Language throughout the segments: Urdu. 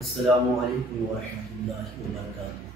السلام علیکم ورحمۃ اللہ وبرکاتہ۔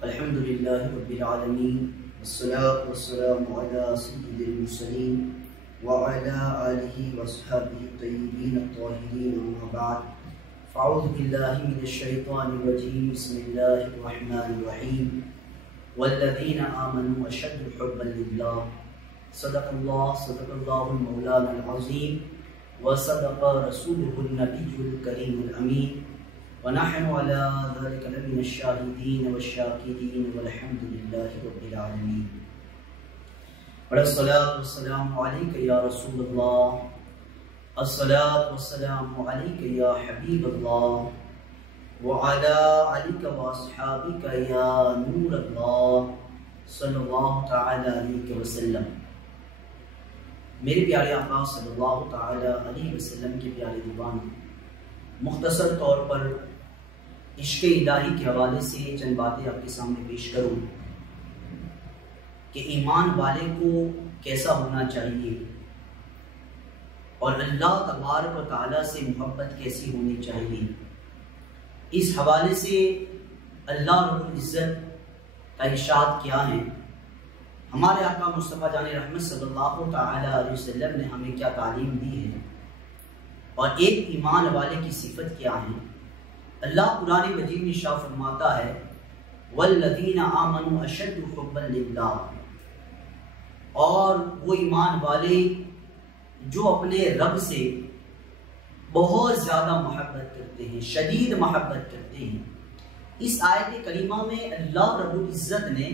الحمدللہ رب العالمین والصلاة والسلام علی سید المرسلین وعلی آلہ وصحبہ الطیبین الطاہرین، اما بعد فاعوذ باللہ من الشیطان الرجیم، بسم اللہ الرحمن الرحیم۔ والذین آمنوا اشد حبا للہ، صدق اللہ المولانا العظیم، وصدق رسوله النبی الکریم الامین، ونحن على ذلك لمن الشاہدین والشاکرین والحمد للہ رب العالمین۔ الصلاۃ والسلام علیک یا رسول اللہ، الصلاۃ والسلام علیک یا حبیب اللہ، وعلی آلک واصحابک یا نور اللہ، صلی اللہ تعالی علیہ وسلم۔ میرے پیارے آقا صلی اللہ تعالی علیہ وسلم کی پیاری زبان، مختصر طور پر عشق الہی کے حوالے سے چند باتیں آپ کے سامنے پیش کروں کہ ایمان والے کو کیسا ہونا چاہیے اور اللہ تبارک و تعالیٰ سے محبت کیسی ہونی چاہیے۔ اس حوالے سے اللہ رب العزت کا ارشاد کیا ہے، ہمارے آقا مصطفیٰ جان رحمت صلی اللہ تعالی علیہ وسلم نے ہمیں کیا تعلیم دی ہے، اور ایک ایمان والے کی صفت کیا ہے۔ اللہ قرآن مجید میں ارشاد فرماتا ہے والذین آمنوا اشد حبا للہ، اور وہ ایمان والے جو اپنے رب سے بہت زیادہ محبت کرتے ہیں، شدید محبت کرتے ہیں۔ اس آیت کریمہ میں اللہ رب العزت نے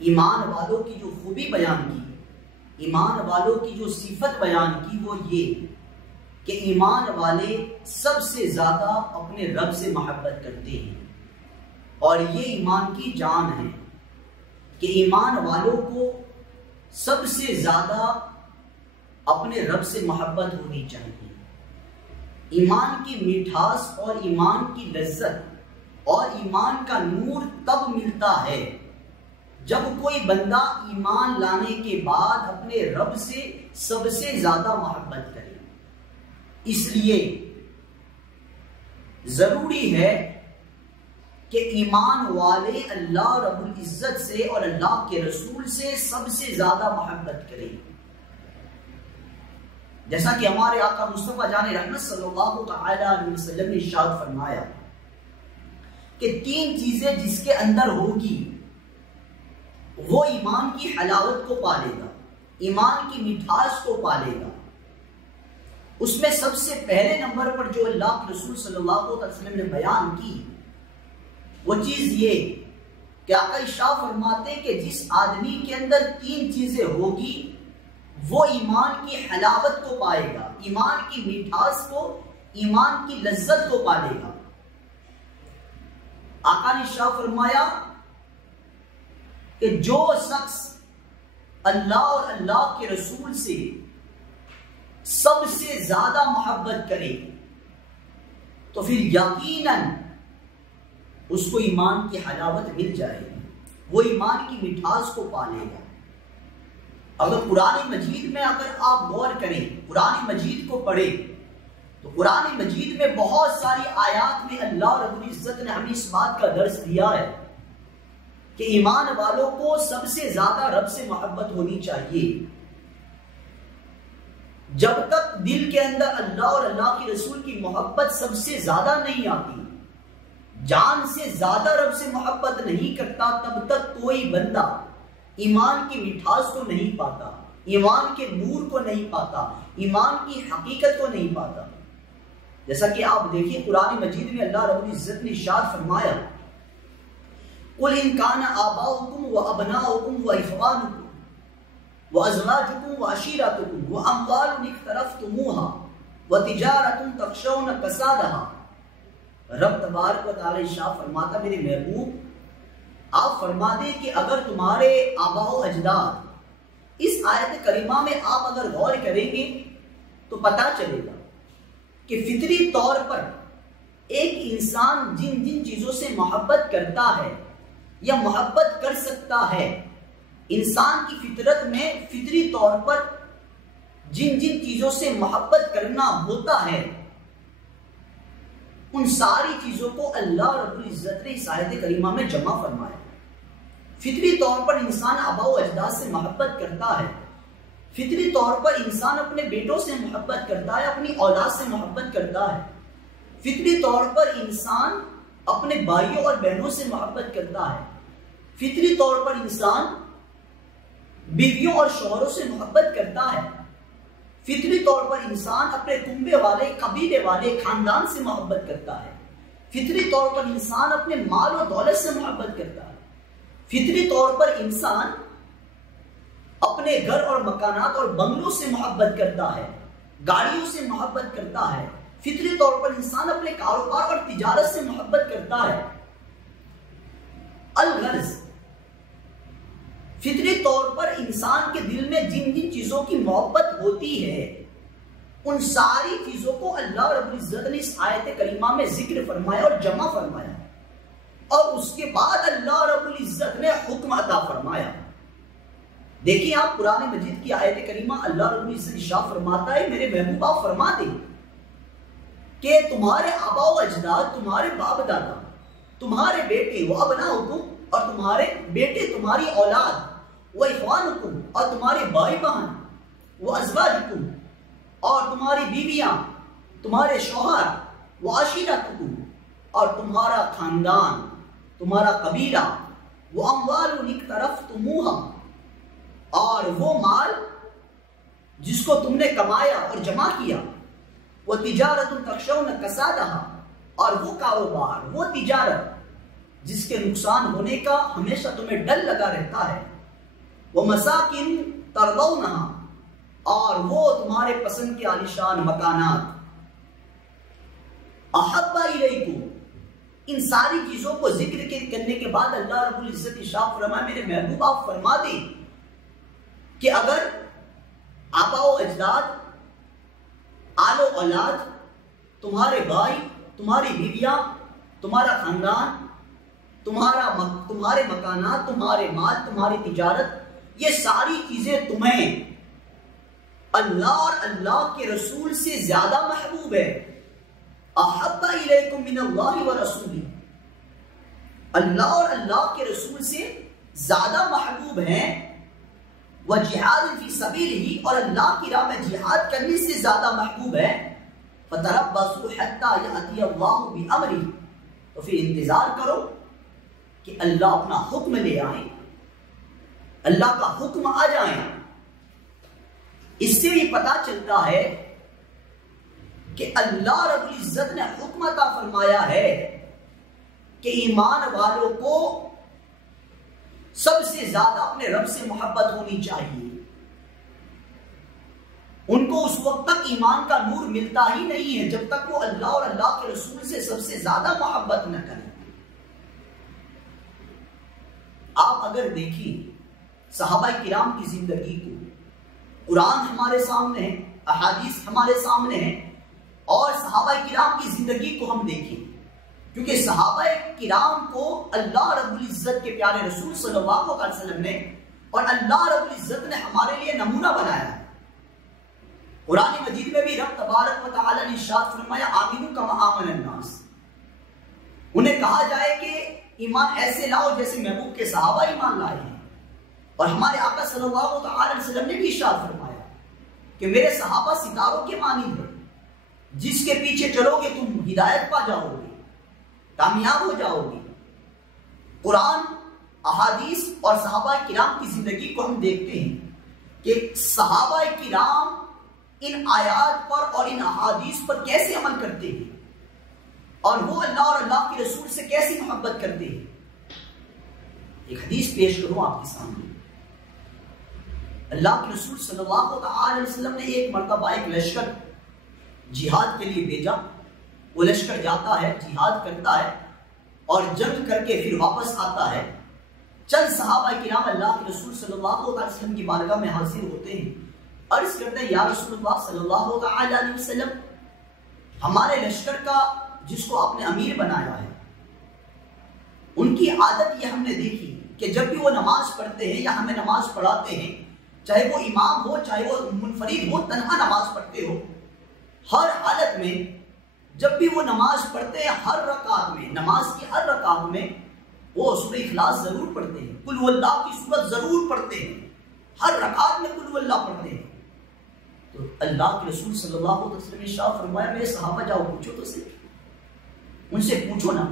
ایمان والوں کی جو خوبی بیان کی، ایمان والوں کی جو صفت بیان کی، وہ یہ کہ ایمان والے سب سے زیادہ اپنے رب سے محبت کرتے ہیں، اور یہ ایمان کی جان ہے کہ ایمان والوں کو سب سے زیادہ اپنے رب سے محبت ہونی چاہیے۔ ایمان کی مٹھاس اور ایمان کی لذت اور ایمان کا نور تب ملتا ہے جب کوئی بندہ ایمان لانے کے بعد اپنے رب سے سب سے زیادہ محبت کرے۔ اس لیے ضروری ہے کہ ایمان والے اللہ رب العزت سے اور اللہ کے رسول سے سب سے زیادہ محبت کریں، جیسا کہ ہمارے آقا مصطفیٰ جان رحمت صلی اللہ تعالی علیہ وسلم نے ارشاد فرمایا کہ تین چیزیں جس کے اندر ہوگی وہ ایمان کی حلاوت کو پالے گا، ایمان کی مٹھاس کو پالے گا۔ اس میں سب سے پہلے نمبر پر جو اللہ کے رسول صلی اللہ علیہ وسلم نے بیان کی وہ چیز یہ کہ آقا ارشاد فرماتے کہ جس آدمی کے اندر تین چیزیں ہوگی وہ ایمان کی حلاوت کو پائے گا، ایمان کی مٹھاس کو، ایمان کی لذت کو پالے گا۔ آقا نے ارشاد فرمایا کہ جو شخص اللہ اور اللہ کے رسول سے سب سے زیادہ محبت کرے تو پھر یقیناً اس کو ایمان کی حلاوت مل جائے گی، وہ ایمان کی مٹھاس کو پالے گا۔ اگر قرآن مجید میں اگر آپ غور کریں، قرآن مجید کو پڑھیں تو قرآن مجید میں بہت ساری آیات میں اللہ رب العزت نے ہمیں اس بات کا درس دیا ہے کہ ایمان والوں کو سب سے زیادہ رب سے محبت ہونی چاہیے۔ جب تک دل کے اندر اللہ اور اللہ کے رسول کی محبت سب سے زیادہ نہیں آتی، جان سے زیادہ رب سے محبت نہیں کرتا، تب تک کوئی بندہ ایمان کی مٹھاس کو نہیں پاتا، ایمان کے نور کو نہیں پاتا، ایمان کی حقیقت کو نہیں پاتا۔ جیسا کہ آپ دیکھیں قرآن مجید میں اللہ رب العزت نے ارشاد فرمایا قُلْ إِنْ كَانَ آبَاؤُكُمْ وَأَبْنَاؤُكُمْ وَإِخْوَانُكُمْ وَأَزْوَاجُكُمْ وَعَشِيرَتُكُمْ وَأَمْوَالٌ اقْتَرَفْتُمُوهَا وَتِجَارَةٌ تَخْشَوْنَ كَسَادَهَا۔ رب تبارک و تعالی ارشاد فرماتا میرے محبوب آپ فرما دیں کہ اگر تمہارے آباء و اجداد، اس آیت کریمہ میں آپ اگر غور کریں گے تو پتہ چلے گا کہ فطری طور پر ایک انسان جن جن چیزوں سے محبت کرتا ہے یا محبت کر سکتا ہے، انسان کی فطرت میں فطری طور پر جن جن چیزوں سے محبت کرنا ہوتا ہے ان ساری چیزوں کو اللہ رب العزت نے اس آیت کریمہ میں جمع فرمایا۔ فطری طور پر انسان آباء و اجداد سے محبت کرتا ہے، فطری طور پر انسان اپنے بیٹوں سے محبت کرتا ہے، اپنی اولاد سے محبت کرتا ہے، فطری طور پر انسان اپنے بھائیوں اور بہنوں سے محبت کرتا ہے، فطری طور پر انسان بیویوں اور شوہروں سے محبت کرتا ہے، فطری طور پر انسان اپنے کنبے والے، قبیلے والے، خاندان سے محبت کرتا ہے، فطری طور پر انسان اپنے مال و دولت سے محبت کرتا ہے، فطری طور پر انسان اپنے گھر اور مکانات اور بنگلوں سے محبت کرتا ہے، گاڑیوں سے محبت کرتا ہے، فطری طور پر انسان اپنے کاروبار اور تجارت سے محبت کرتا ہے۔ الغرض فطری طور پر انسان کے دل میں جن جن چیزوں کی محبت ہوتی ہے ان ساری چیزوں کو اللہ رب العزت نے اس آیت کریمہ میں ذکر فرمایا اور جمع فرمایا، اور اس کے بعد اللہ رب العزت نے حکم عطا فرمایا۔ دیکھیں آپ قرآن مجید کی آیت کریمہ اللہ رب العزت ارشاد فرماتا ہے، میرے محبوب آپ فرما دیں کہ تمہارے آباء و اجداد، تمہارے باپ دادا، تمہارے بیٹے وہ ابناؤکم، اور تمہارے بیٹے تمہاری اولاد، وہ اخوانکم، اور تمہارے بھائی بہن، وہ ازواجکم، اور تمہاری بیویاں، تمہارے شوہر، وہ عشیرتکم، اور تمہارا خاندان، تمہارا قبیلہ، وہ اموال اقترفتموہا، اور وہ مال جس کو تم نے کمایا اور جمع کیا، وہ تجارت تخشون کسادہا، اور وہ کاروبار، وہ تجارت جس کے نقصان ہونے کا ہمیشہ تمہیں ڈر لگا رہتا ہے، وہ مساکن ترضونہا، اور وہ تمہارے پسند کے عالیشان مکانات، احب الیکم، ان ساری چیزوں کو ذکر کرنے کے بعد اللہ رب العزت ارشاد فرمائے، میرے محبوب آپ فرما دیں کہ اگر آباء و اجداد، آل و اولاد، تمہارے بھائی، تمہاری بیویاں، تمہارا خاندان، تمہارے مکانات، تمہارے مال، تمہاری تجارت، یہ ساری چیزیں تمہیں اللہ اور اللہ کے رسول سے زیادہ محبوب ہے، احب الیکم من اللہ و رسولہ، اللہ اور اللہ کے رسول سے زیادہ محبوب ہیں، وجہاد فی سبیلہ، اور اللہ کی راہ میں جہاد کرنے سے زیادہ محبوب ہے، فتربصوا حتی یأتی اللہ بامرہ، تو پھر انتظار کرو کہ اللہ اپنا حکم لے آئیں، اللہ کا حکم آ جائیں۔ اس سے یہ پتا چلتا ہے کہ اللہ رب العزت نے حکم عطا فرمایا ہے کہ ایمان والوں کو سب سے زیادہ اپنے رب سے محبت ہونی چاہیے، ان کو اس وقت تک ایمان کا نور ملتا ہی نہیں ہے جب تک وہ اللہ اور اللہ کے رسول سے سب سے زیادہ محبت نہ کریں۔ آپ اگر دیکھیں صحابہ کرام کی زندگی کو، قرآن ہمارے سامنے ہے، احادیث ہمارے سامنے ہیں، اور صحابہ کرام کی زندگی کو ہم دیکھیں، کیونکہ صحابہ کرام کو اللہ رب العزت کے پیارے رسول صلی اللہ علیہ وسلم نے اور اللہ رب العزت نے ہمارے لیے نمونہ بنایا ہے۔ قرآن مجید میں بھی رب تبارک و تعالی نے ارشاد فرمایا، آمنوا کما آمن الناس، انہیں کہا جائے کہ ایمان ایسے لاؤ جیسے محبوب کے صحابہ ایمان لائے ہیں، اور ہمارے آقا صلی اللہ علیہ وسلم نے بھی ارشاد فرمایا کہ میرے صحابہ ستاروں کے مانند ہیں، جس کے پیچھے چلو گے تم ہدایت پا جاؤ گے، کامیاب ہو جاؤ گے۔ قرآن، احادیث اور صحابہ کرام کی زندگی کو ہم دیکھتے ہیں کہ صحابہ کرام ان آیات پر اور ان احادیث پر کیسے عمل کرتے ہیں، اور وہ اللہ اور اللہ کے رسول سے کیسی محبت کرتے ہیں۔ ایک حدیث پیش کروں آپ کے سامنے۔ اللہ کے رسول صلی اللہ علیہ وسلم نے ایک مرتبہ ایک لشکر جہاد کے لیے بھیجا، وہ لشکر جاتا ہے، جہاد کرتا ہے، اور جنگ کر کے پھر واپس آتا ہے۔ چند صحابہ کرام اللہ کے رسول صلی اللہ علیہ وسلم کی بارگاہ میں حاضر ہوتے ہیں، عرض کرتے ہیں، یا رسول اللہ صلی اللہ علیہ وسلم، ہمارے لشکر کا جس کو آپ نے امیر بنایا ہے، ان کی عادت یہ ہم نے دیکھی کہ جب بھی وہ نماز پڑھتے ہیں یا ہمیں نماز پڑھاتے ہیں، چاہے وہ امام ہو، چاہے وہ منفرد ہو، تنہا نماز پڑھتے ہو، ہر حالت میں جب بھی وہ نماز پڑھتے ہیں ہر رکعت میں، نماز کی ہر رکعت میں وہ سورہ اخلاص ضرور پڑھتے ہیں، قل هو اللہ کی سورت ضرور پڑھتے ہیں، ہر رکعت میں قل هو اللہ پڑھتے ہیں۔ تو اللہ کے رسول صلی اللہ علیہ وسلم نے ارشاد فرمایا میرے صحابہ جاؤ پوچھو تو صحیح، ان سے پوچھو نا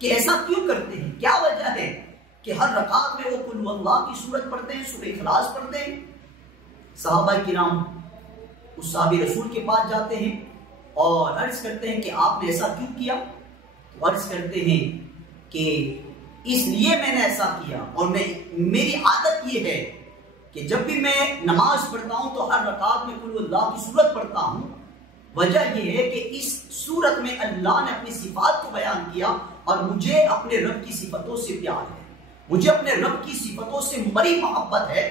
کہ ایسا کیوں کرتے ہیں، کیا وجہ ہے کہ ہر رکعت میں وہ قل هو اللہ کی سورت پڑھتے ہیں، سورہ اخلاص پڑھتے ہیں۔ صحابہ کرام اس صحابی رسول کے پاس جاتے ہیں اور عرض کرتے ہیں کہ آپ نے ایسا کیوں کیا؟ تو عرض کرتے ہیں کہ اس لیے میں نے ایسا کیا، اور میری عادت یہ ہے کہ جب بھی میں نماز پڑھتا ہوں تو ہر رکعت میں قل اللہ کی سورت پڑھتا ہوں۔ وجہ یہ ہے کہ اس سورت میں اللہ نے اپنی صفات کو بیان کیا، اور مجھے اپنے رب کی صفتوں سے پیار ہے، مجھے اپنے رب کی صفتوں سے بڑی محبت ہے۔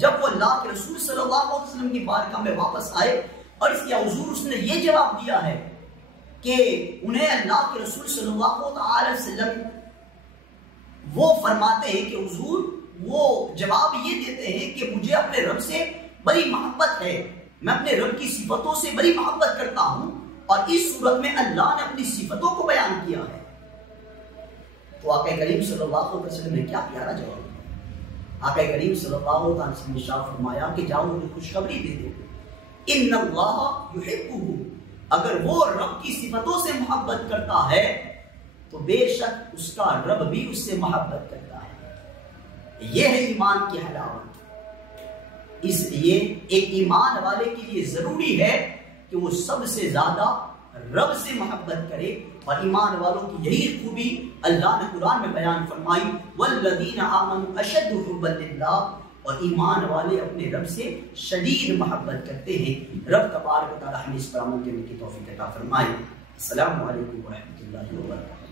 جب وہ اللہ کے رسول صلی اللہ علیہ وسلم کی بارگاہ میں واپس آئے اور اس کے حضور اس نے یہ جواب دیا ہے کہ انہیں اللہ کے رسول صلی اللہ علیہ وسلم وہ فرماتے ہیں کہ حضور وہ جواب یہ دیتے ہیں کہ مجھے اپنے رب سے بڑی محبت ہے، میں اپنے رب کی صفتوں سے بڑی محبت کرتا ہوں، اور اس صورت میں اللہ نے اپنی صفتوں کو بیان کیا ہے۔ تو آقا کریم صلی اللہ علیہ وسلم نے کیا پیارا جواب دیا۔ آقا کریم صلی اللہ علیہ وسلم نے ارشاد فرمایا کہ جاؤ انہیں خوشخبری دے دو، ان اللہ یحبہ، اگر وہ رب کی صفتوں سے محبت کرتا ہے تو بے شک اس کا رب بھی اس سے محبت کرتا ہے۔ یہ ہے ایمان کی حلاوت۔ اس لیے ایک ایمان والے کے لیے ضروری ہے کہ وہ سب سے زیادہ رب سے محبت کرے، اور ایمان والوں کی یہی خوبی اللہ نے قرآن میں بیان فرمائی، والذین آمنوا اشد حبا للہ، اور ایمان والے اپنے رب سے شدید محبت کرتے ہیں۔ رب تبارک و تعالی ہمیں اس پر عمل کرنے کی توفیق عطا فرمائے۔ السلام علیکم ورحمۃ اللہ وبرکاتہ۔